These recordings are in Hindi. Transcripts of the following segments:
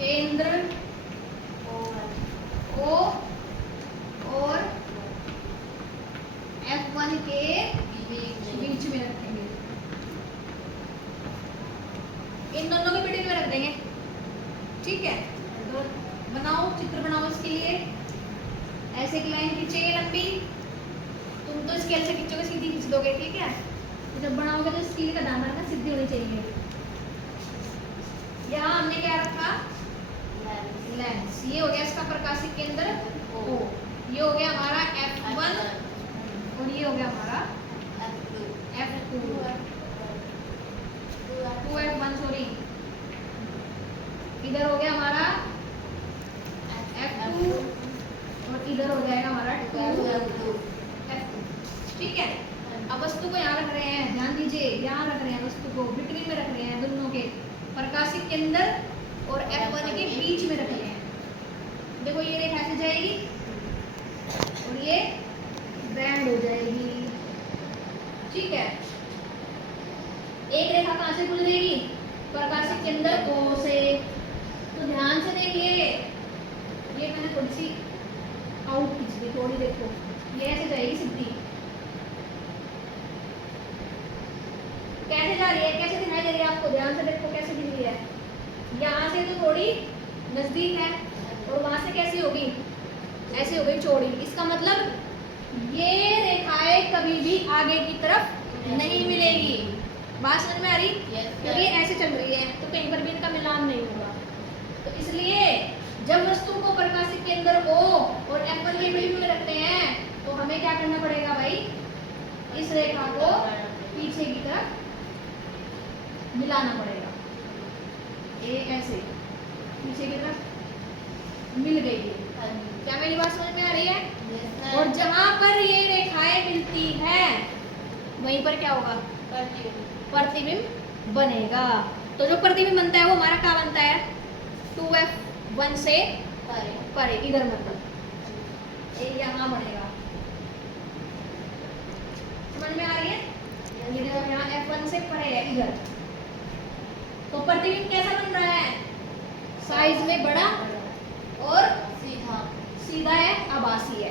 केंद्र O और F1 के बीच में रखेंगे। इन दोनों के बीच में रख देंगे। ठीक है, तो बनाओ, चित्र बनाओ इसके लिए। ऐसे एक लाइन खींचेंगे लंबी, तुम तो स्केल से खींचोगे, सीधी खींच दोगे। ठीक है, तो जब बनाओगे तो स्केल का दाना ना सीधी होनी चाहिए। यहाँ हमने क्या रखा, लेंस। ये हो गया इसका प्रकाशिक केंद्र O। ये हो गया हमारा F1 और ये हो गया हमारा F2। 2F1 सॉरी, इधर हो गया हमारा F2 और इधर हो जाएगा हमारा 2F2। ठीक है, अब वस्तु को यहाँ रख रहे हैं, ध्यान दीजिए, यहाँ रख रहे हैं वस्तु को, बिटवीन में रख रहे हैं दोनों के, प्रकाशिक केंद्र और F1 के बीच में रख रहे हैं। देखो ये रेखा ऐसे जाएगी और ये बैंड हो जाएगी। ठीक है, एक रेखा कहाँ से गुजरेगी, प्रकाशिक केंद्र O से। तो ध्यान से देखिए, ये मैंने थोड़ी सी आउट खींच दी थोड़ी, देखो ये ऐसे जाएगी सीधी। कैसे जा रही है, कैसे दिखाई दे रही है आपको, ध्यान से देखो कैसे दिख रही है। यहाँ से तो थोड़ी नजदीक है और वहां से कैसी होगी, ऐसी हो गई चौड़ी। इसका मतलब ये रेखाएं कभी भी आगे की तरफ नहीं मिलेगी। बात समझ में आ रही? क्योंकि ऐसे चल रही है तो कहीं पर भी इनका मिलान नहीं होगा। तो इसलिए जब वस्तु को प्रकाशिक केंद्र O और F1 के बीच में रखते हैं तो हमें क्या करना पड़ेगा भाई, इस रेखा को पीछे की तरफ मिलाना पड़ेगा। ये ऐसे पीछे की तरफ मिल गई है। क्या मेरी बात समझ में आ रही है? और जहां पर ये रेखाएं मिलती है वहीं पर क्या होगा, प्रतिबिंब बनेगा। तो जो प्रतिबिंब बनता है वो हमारा क्या बनता है, 2F1 से परे, इधर मतलब ये यहाँ बनेगा। समझ में आ रही है? ये देखो यहाँ F1 से परे है इधर, तो प्रतिबिंब कैसा बन रहा है, साइज में बड़ा और सीधा है, आभासी है।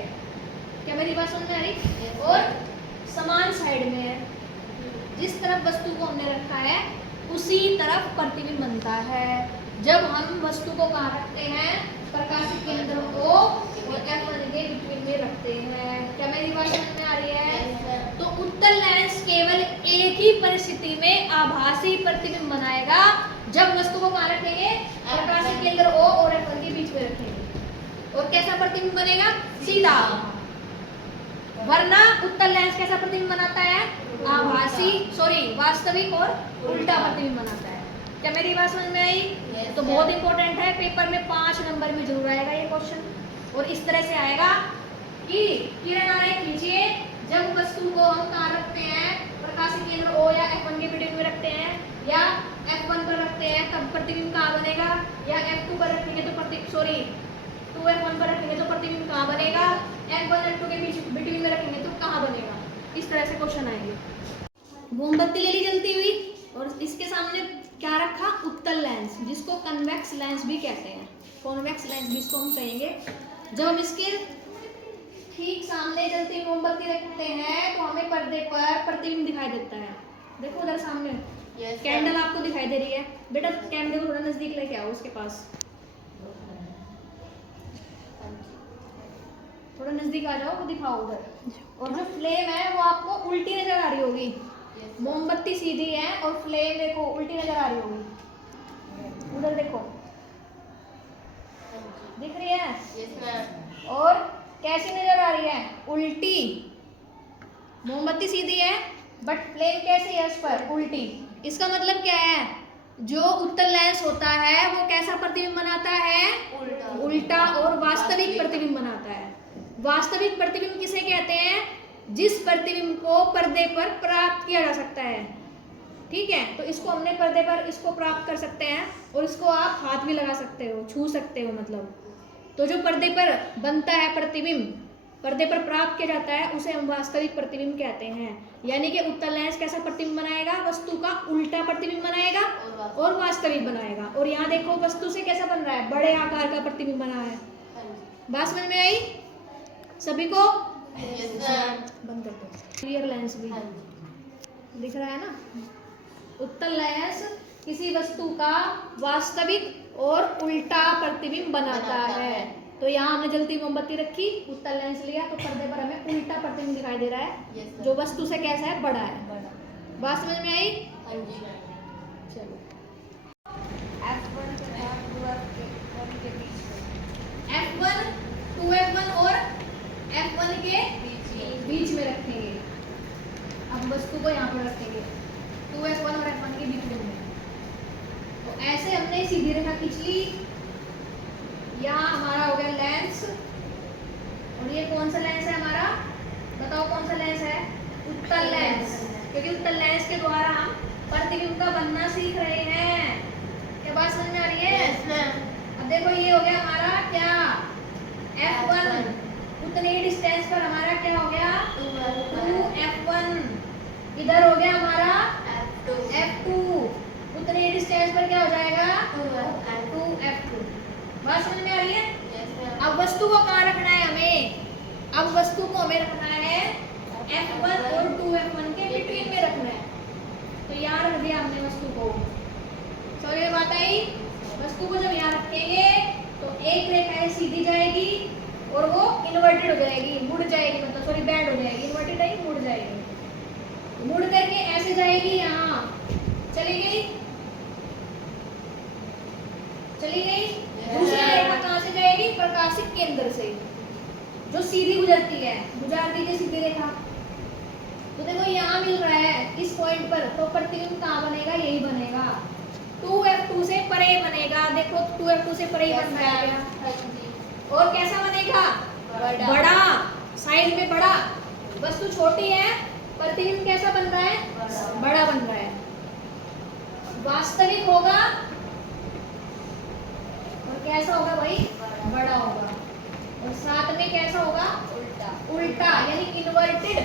क्या मेरी बात समझ में आ रही? और समान साइड में है, जिस तरफ वस्तु को हमने रखा है उसी तरफ प्रतिबिंब बनता है। जब हम वस्तु को कहाँ रखते हैं, प्रकाशिक केंद्र O और F1 के बीच में रखते हैं। क्या मेरी बात समझ में आ रही है? तो उत्तल लेंस केवल एक ही परिस्थिति में आभासी प्रतिबिंब बनाएगा, जब वस्तु को कहाँ रखेंगे, प्रकाशिक केंद्र O और F1 के बीच में रखेंगे। और कैसा प्रतिबिंब बनेगा, सीधा। वरना उत्तल लेंस कैसा प्रतिबिंब बनाता है, आभासी सॉरी वास्तविक और उल्टा प्रतिबिंब बनाता है। क्या मेरी बात समझ में आई? तो बहुत इंपॉर्टेंट है, पेपर में 5 नंबर में जरूर आएगा ये क्वेश्चन। और इस तरह से आएगा कि किरण आरेख खींचिए, जब वस्तु को हम कहाँ रखते हैं, प्रकाशिक केंद्र O या F1 के बीच में रखते हैं या F1 पर रखते हैं, तब प्रतिबिंब कहाँ बनेगा, या F2 पर रखेंगे तो 2F1 पर रखेंगे तो प्रतिबिंब कहाँ बनेगा, F1 और F2 के बीच में रखेंगे तो कहाँ बनेगा। इस तरह से क्वेश्चन आएंगे। मोमबत्ती ले ली जलती हुई और इसके सामने क्या रखा, उत्तल लेंस, जिसको कन्वेक्स लेंस भी कहते हैं, कॉन्वेक्स लेंस भी इसको हम कहेंगे। जब हम इसके ठीक सामने जलती हुई मोमबत्ती रखते हैं तो हमें पर्दे पर प्रतिबिंब दिखाई देता है। देखो उधर सामने कैंडल आपको दिखाई दे रही है, बेटा कैमरे को थोड़ा नजदीक लेके आओ, उसके पास थोड़ा नजदीक आ जाओ, वो दिखाओ उधर। और जो फ्लेम है वो आपको उल्टी नजर आ रही होगी, मोमबत्ती सीधी है और फ्लेम देखो उल्टी नजर आ रही होगी, उधर देखो दिख रही है। और कैसी नजर आ रही है, उल्टी। मोमबत्ती सीधी है बट फ्लेम कैसी है, उस पर उल्टी। इसका मतलब क्या है, जो उत्तल लेंस होता है वो कैसा प्रतिबिंब बनाता है, उल्टा और वास्तविक प्रतिबिंब बनाता है। वास्तविक प्रतिबिंब किसे कहते हैं, जिस प्रतिबिंब को पर्दे पर प्राप्त किया जा सकता है। ठीक है, तो इसको हमने पर्दे पर इसको प्राप्त कर सकते हैं और इसको आप हाथ भी लगा सकते हो, छू सकते हो मतलब। तो जो पर्दे पर बनता है प्रतिबिंब पर्दे पर प्राप्त किया जाता है उसे हम वास्तविक प्रतिबिंब कहते हैं। यानी कि उत्तल लेंस कैसा प्रतिबिंब बनाएगा? वस्तु का उल्टा प्रतिबिंब बनाएगा और वास्तविक बनाएगा। और यहाँ देखो वस्तु से कैसा बन रहा है? बड़े आकार का प्रतिबिंब बना है। बात समझ में आई सभी को? बंद कर दो। क्लियर लेंस भी दिख रहा है ना? उत्तल लेंस किसी वस्तु का वास्तविक और उल्टा प्रतिबिंब बनाता है। तो यहाँ हमने जलती मोमबत्ती रखी, उत्तल लेंस लिया, तो पर्दे पर हमें उल्टा प्रतिबिंब दिखाई दे रहा है जो वस्तु से कैसा है? बड़ा है। बात समझ में आई? चलो F1 तथा 2F1 के F1 2F1 और F1 के बीच में रखेंगे। अब वस्तु को यहाँ पर रखेंगे 2F1 और F1 के बीच में। तो ऐसे हमने सीधी रेखा खींच ली। यहाँ हमारा हो गया लेंस, और ये कौन सा लेंस है हमारा? बताओ कौन सा लेंस है? उत्तल लेंस, क्योंकि उत्तल लेंस के द्वारा हम प्रतिबिंब का बनना सीख रहे हैं। क्या बात समझ में आ रही है? अब देखो ये हो गया हमारा क्या? F1। उतने ही डिस्टेंस पर हमारा क्या हो गया? 2F1। इधर हो गया हमारा F2। उतने ही डिस्टेंस पर क्या हो जाएगा? 2F2। बात समझ में आ रही है? अब वस्तु को कहाँ रखना है हमें? अब वस्तु को हमें रखना है F1 और 2F1 के बिटवीन में रखना है। तो यहाँ रख दिया हमने वस्तु को। समझ बात आई? वस्तु को जब यहाँ रखेंगे तो एक रेखा सीधी जाएगी और वो इन्वर्टेड हो जाएगी, मुड़ जाएगी, मतलब सॉरी बैंड हो जाएगी। इन्वर्टेड नहीं, मुड़ जाएगी। मुड़ करके ऐसे जाएगी, यहाँ चली गई, चली गई। दूसरी रेखा कहाँ से जाएगी? प्रकाशिक केंद्र से, जो सीधी गुजरती है। गुजार दीजिए सीधी रेखा। तो देखो यहाँ मिल रहा है इस पॉइंट पर, तो प्रतिबिंब कहाँ बनेगा? यही बनेगा। 2F2 से परे बनेगा। देखो 2F2 से परे ही बन रहा है क्या? और कैसा बनेगा? बड़ा, साइज में बड़ा। वस्तु छोटी है, प्रतिबिंब कैसा बन रहा है? बड़ा बन रहा है। वास्तविक होगा और कैसा होगा भाई? बड़ा होगा। और साथ में कैसा होगा? उल्टा, यानी inverted.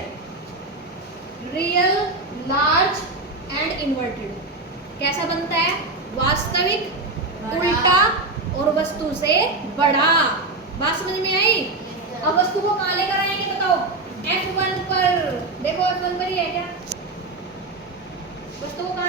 Real, large and inverted. कैसा बनता है? वास्तविक, उल्टा और वस्तु से बड़ा। बात समझ में आई? अब वस्तु को कहाँ लेकर आएंगे बताओ? F1 पर। देखो F1 पर ही है क्या? वस्तु को कहाँ